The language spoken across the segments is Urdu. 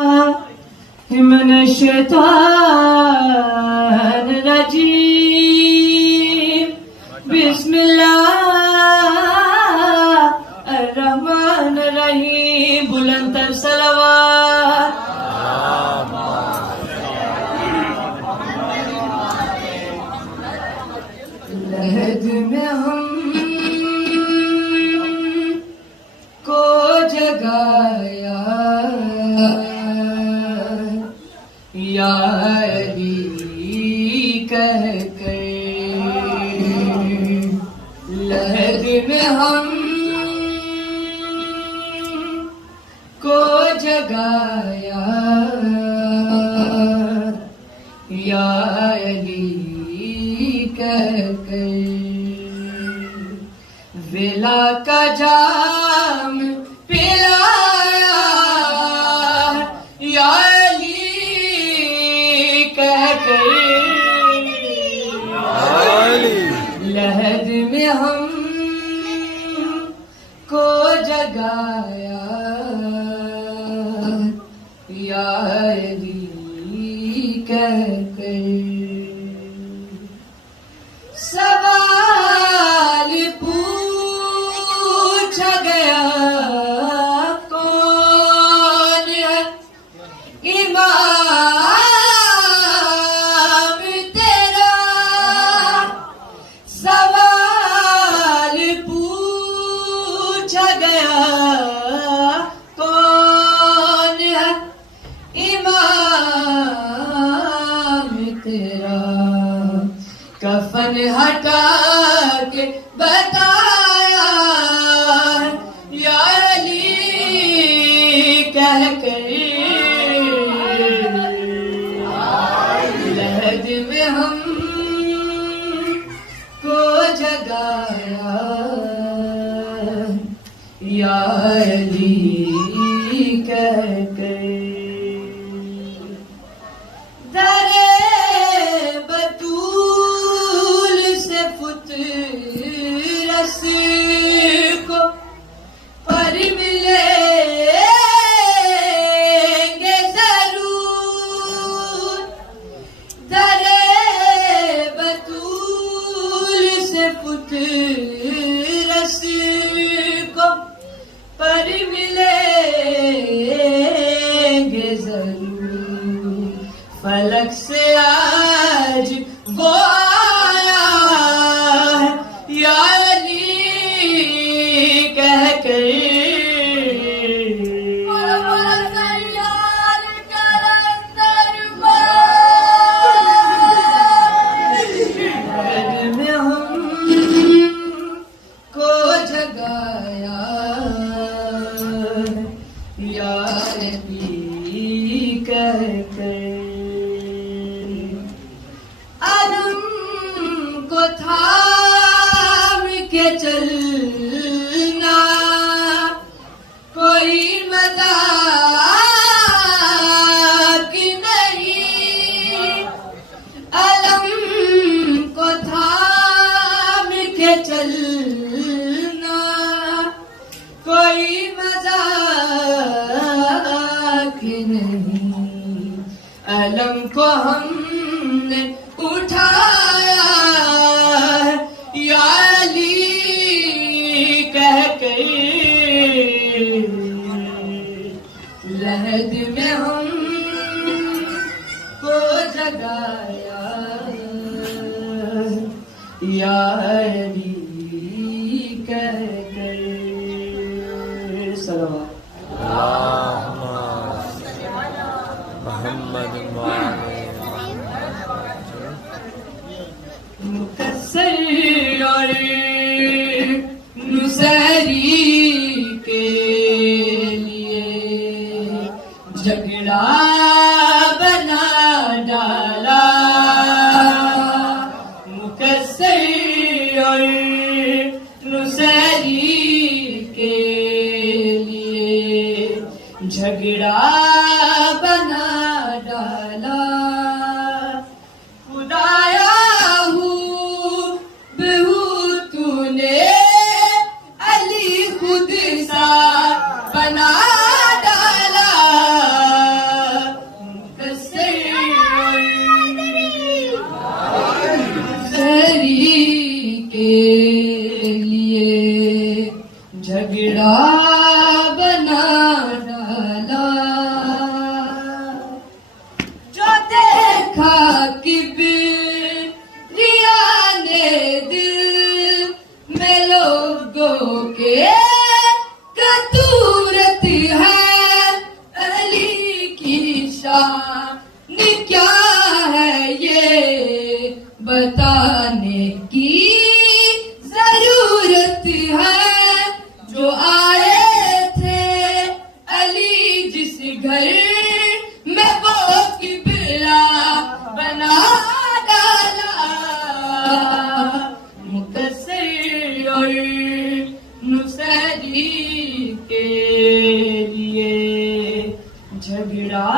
من الشیطان الرجیم بسم اللہ الرحمن الرحیم بلند تر صلوات لحد میں ہم کو جگایا یا علی کہہ کر لحد میں ہم کو جگایا یا علی کہہ کر ولا کا جام پلایا یا لحد میں ہم کو جگایا یا علی کہہ کر سوال پوچھا گیا کون ہے امام تیرا سوال پوچھا گیا کون ہے امام تیرا کفن ہٹا کے بتایا یا علی کہہ کر لحد میں ہم کو جگایا یا علی کہہ کر فلک سے آج وہ آیا یا علی کہہ کر میں ہم کو جگایا یا علی کہہ کر تھام کے چلنا کوئی مذاق نہیں علم کو تھام کے چلنا کوئی مذاق نہیں علم کو ہم نے اٹھایا یا علی کہہ کر لحد میں ہم کو جگایا یا علی کہہ کر صلوات محمد مکسر اور نصیری کے لیے جھگڑا بنا ڈالا مکسر اور نصیری کے لیے جھگڑا بنا ڈالا خدایا بنا ڈالا کی شان کیا ہے یہ بتانے کی ضرورت ہے، جو آئے تھے علی جس گھر میں وہ قبلہ بنا ڈالا، مقصر اور نصیری کے لیے جھگڑا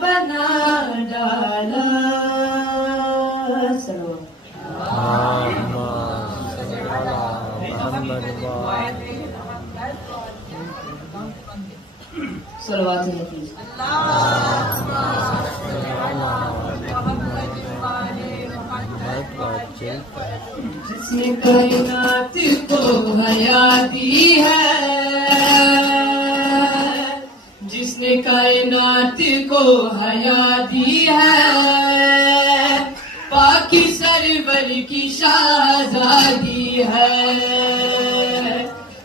بنا ڈالا۔ صلوات النبی۔ جس نے کائنات کو حیات دی ہے، جس نے کائنات کو حیات دی ہے، پاکی سرور کی شہزادی ہے،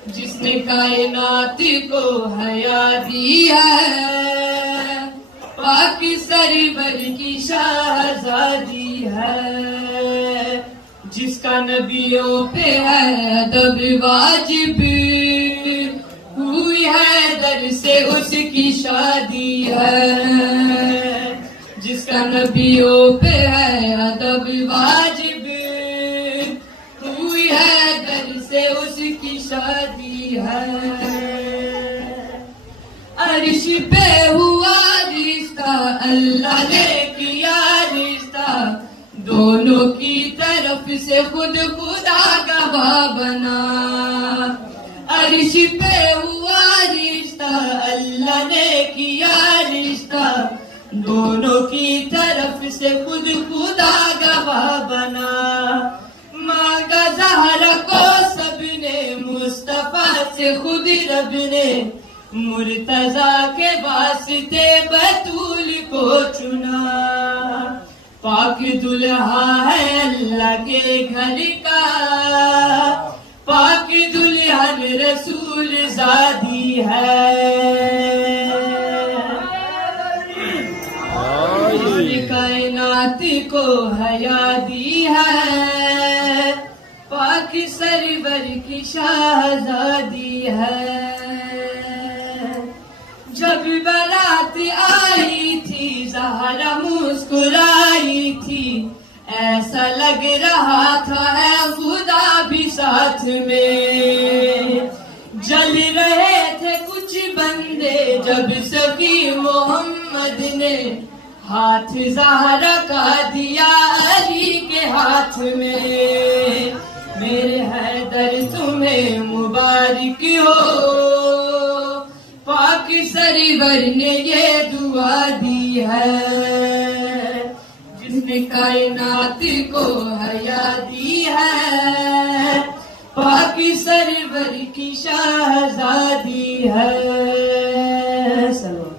جس نے کائنات کو حیات دی ہے، پاکی سرور کی شہزادی ہے، جس کا نبیوں پہ ہے ادب واجب، ہوئی ہے در سے اس کی شادی ہے، جس کا نبیوں پہ ہے ادب واجب، ہوئی ہے در سے اس کی شادی ہے، عرش پہ ہوا رشتہ اللہ نے کیا رشتہ، دونوں کی طرف سے خود خدا گواہ بنا، عرش پہ ہوا رشتہ اللہ نے کیا رشتہ، دونوں کی طرف سے خود خدا گواہ بنا، مانگا زہرا کو سب نے مصطفیٰ سے خود رب نے، مرتضیٰ کے واسطے بطول کو چنا، پاک دلہا ہے اللہ کے گھر کا، پاک دلہن رسول زادی ہے، جس نے کائنات کو حیا دی ہے، پاک سرور کی شہزادی ہے، جب برات آئی تھی زہرا مسکرائی تھی، ایسا لگ رہا تھا ہے خدا بھی ساتھ میں، جل رہے تھے کچھ بندے جب سخی محمد نے ہاتھ زہرا کا دیا علی کے ہاتھ میں، میرے حیدر تمہیں مبارک ہو، پاک سرور نے یہ دعا دی ہے، جس نے کائنات کو حیا دی ہے، پاک سرور کی شہزادی ہے، صلوات